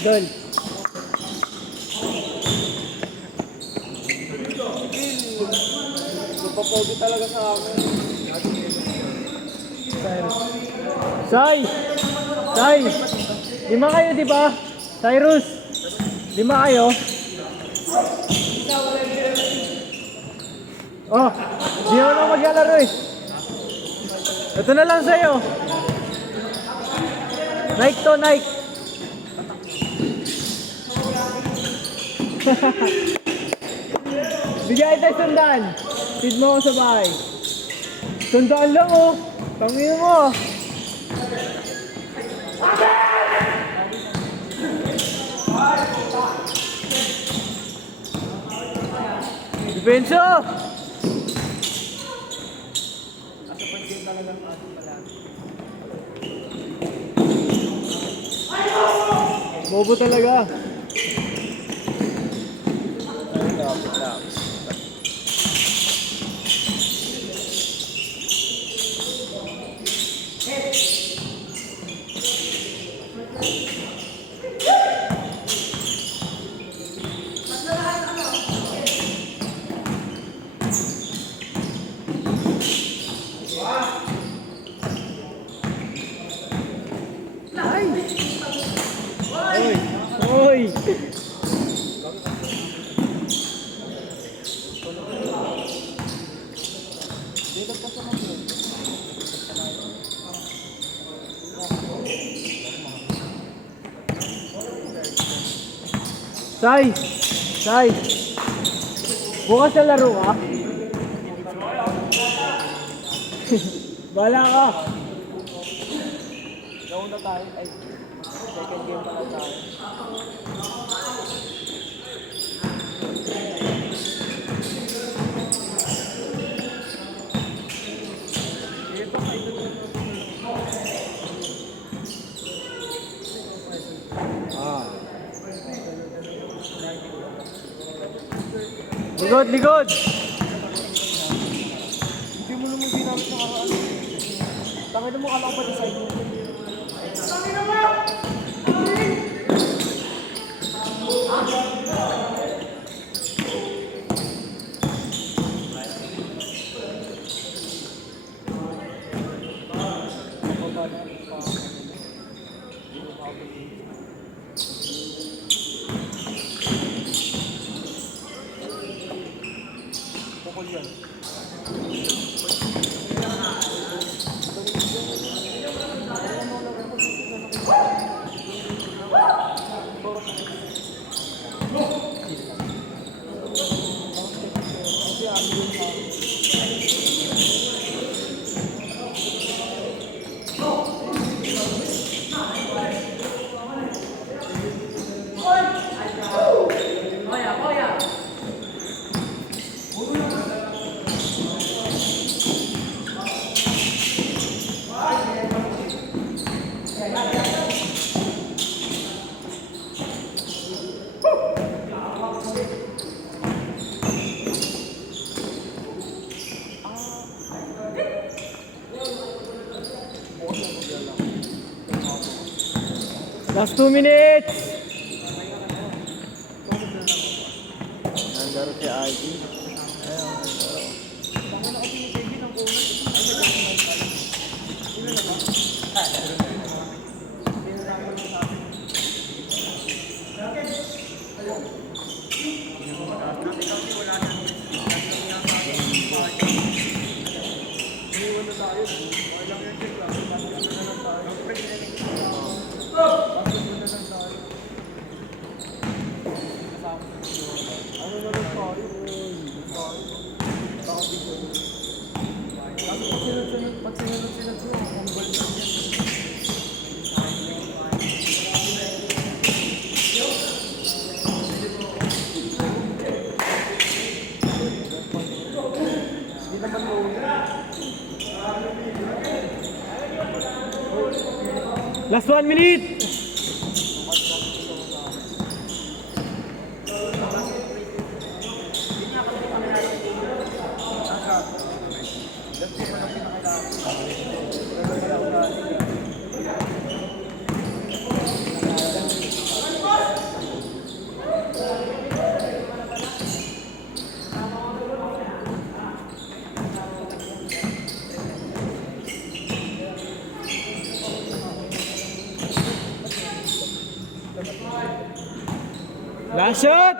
Idol. Nagpapogi talaga sa akin. Sai! Sai! 5 kayo, di ba? Cyrus! 5 kayo? Oh, di naman ako maglalaro eh. Ito na lang sa'yo. Nike to, Nike. Bigay tayo sundaan. Feed mo ako sa bahay. Sundaan lang oh. Tangin mo. Depensa! Bobo talaga. Oy! Sai! Sai! Bukas na laro ka? Bala ka! Nauna tayo. Ay, second game pala tayo. Ligod, ligod! Hindi mo naman ginamit sa karaan. Tangin mo, kala ko pa sa side mo. Tangin mo! Pukul yan. Last 2 minutes! Nandaro si ID. Last 1 minute! Last shot!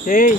Okay.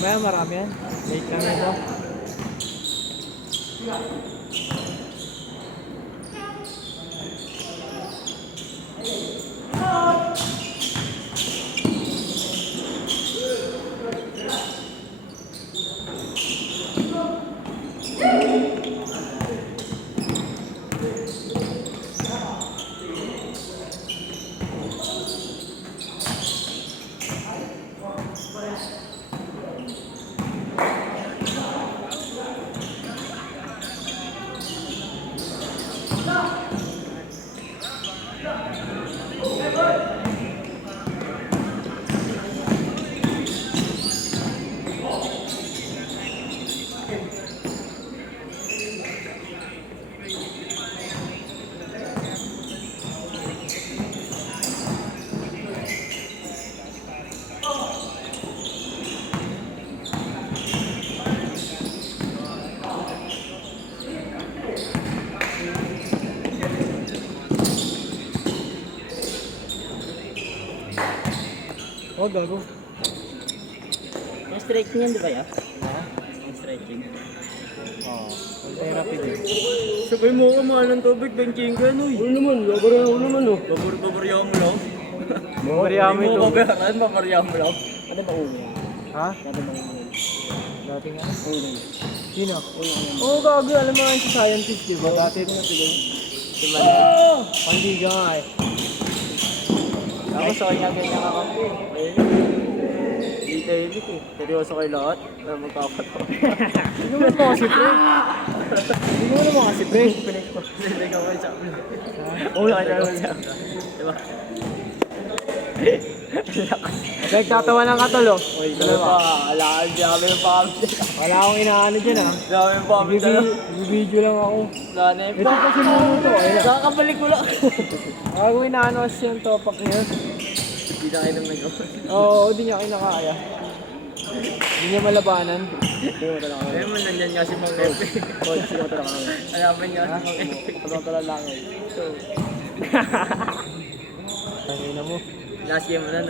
Mamaya marami yan. Late lang ito. Oh, gago. Yung stretching yan, di ba ya? Yung stretching. Oh, therapy din. Sabay mo ka mahal ng tubig, benching ka, no? Ulo naman, babarya mo naman, no? Babarya mo lang. Babarya mo ito. Babarya mo lang. Ano ba ulo? Ha? Ano ba ulo? Dati nga. Ulo. Sino? Oo, gago. Alam mo nga si scientist, di ba? Dati ko na siguro. Si Manny. Pandiga nga eh. Ako sa kanya ganyan kakampi. Detail eh. Seryoso kayo lahat. Na magkakatawa. Hindi mo naman kasi pre. Hindi mo naman kasi pre. Hindi ka kayo sa amin. Oo, nakakatawa siya. Diba? Nagtatawa ng katalo. Uy, ano pa? Alaan siya kami ng pamit. Wala akong inaano dyan ah. Dami yung pamit na lang. Video lang ako. Lana yung Ito kasi muna to. Nakakabalik ko lang. Ako inaano kasi yung topak niya. Hindi na kayo nang nagawa. Oo, di niya kinakaya. Hindi niya malabanan. Hindi mo talaga kami. Ayun mo, nandyan nga si Mang Epe. Oo, hindi mo talaga kami. Alaman niya si Mang Epe. Tala lang eh. So, Tangina mo. last game mo na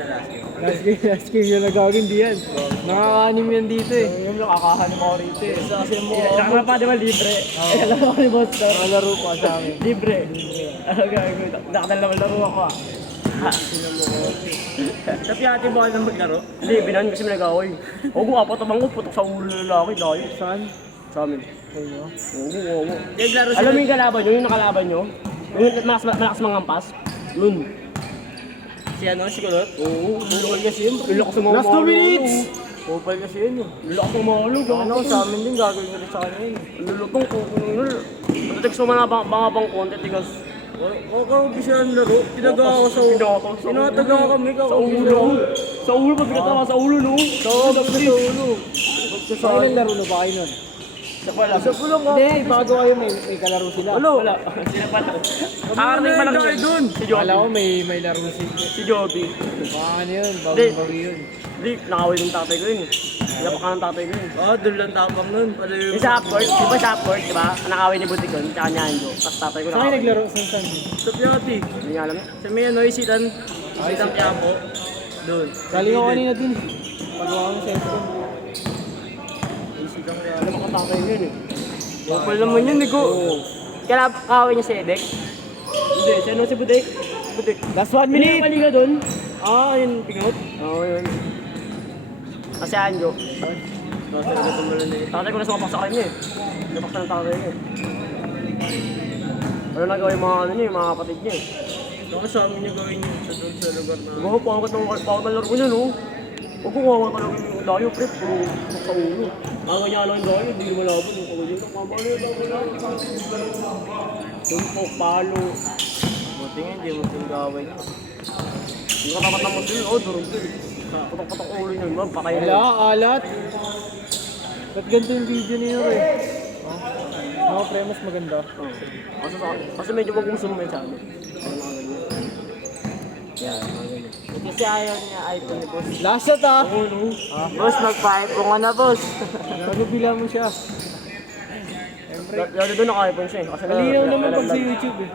last game. Last game yung nagagawin di yan. Nakakanim yan dito eh. Yung nakakahanim ako rito eh. Kasi mo, Tsaka pa di ba libre? ay alam ako ni Boss Star. Laro pa sa amin. Libre. Ano gagawin? Nakadalawa laro ako ah. Sa piyati ba kayo na maglaro? Hindi, binan kasi may nag-away. Huwag mo apat abang ko, putok sa ulo ng lalaki. Layo. Saan? Sa amin. Kayo? Oo. Alam mo yung kalaban nyo, yung nakalaban nyo? Yung malakas mga ampas? Yun. Si ano, si Kulot? Oo, lulukol kasi yun. Lulukol sa mga Last 2 minutes! Kupal kasi yun eh. Lulukol sa mga ulog. Ano, sa amin din gagawin ko rin sa kanya yun. Lulutong kung matatext mo man bang content, tigas. Kakaubi siya ang laro. Tinagawa ko sa ulo. Tinataga kami, kakaubi sa ulo. Sa ulo, pag tinatawa sa ulo, no? Sa ulo. Sa ilang laro na ba kayo nun? Sa pala. Sa pulong ka. Hindi, bago kayo may kalaro sila. Wala. Sila pala. Karating pa lang yun. Si Kala Joby. ko may laro si... Si Joby. Baka ano yun, Hindi. bagong yun. Hindi, nakawin yung tatay ko yun eh. Pinapak ka ng tatay ko yun. Oo, doon lang tapang nun. Ano yung... Yung sa Upward, di ba sa Upward, di ba? Nakawin ni Butikon, tsaka ni Anjo. Tapos tatay ko Saan kayo nakawin. naglaro? Saan? Sa Piati. Hindi niya alam yun. Sa may ano, isitan. Isitan Quiapo. Doon. Galing ako kanina dun. Pagawa ko ng cellphone. Isitan Quiapo. Alam mo kang tatay ko yun eh. Kapal naman yun, Nico. Kaya kakawin niya si Edek. Hindi, siya no si Butik. Butik. Last 1 Hindi minute! mali ka dun. Ah, yun, pingot. Oo, yun. Kasi Anjo. Kasi nagkatumulan na yun. Tatay ko na sumapak sa kanya eh. Sumapak sa ng tatay niya eh. Ano nagawa yung mga ano niya, yung mga kapatid niya eh. Saka sa amin niya gawin yun sa doon sa lugar na... Diba, pangat ng laro niya no? Huwag ko kawawa talaga yung dayo, pre. Puro sa ulo. Ang ganyan lang yung dayo, hindi mo labon. Yung kawin yun, kamano yung dayo lang. Tumpok, palo. Buti nga, hindi mo tinggawin. Yung katapat ng musil, oh, durog yun. Patok-patok ulo niya, ma'am, patay na. Wala, alat. Ba't ganito yung video niyo eh? Mga pre, mas maganda. Oh. Kasi medyo wag mong sumay sa amin. Ano mga ganyan. Yan, mga ganyan. Kasi ayaw niya iPhone ni boss. Last shot ah! Oo, no? Boss, magpa-iPhone ka na, boss. Pagubila mo siya. Siyempre, Lalo doon naka-iPhone siya eh. Kasi malinaw naman pag sa YouTube eh.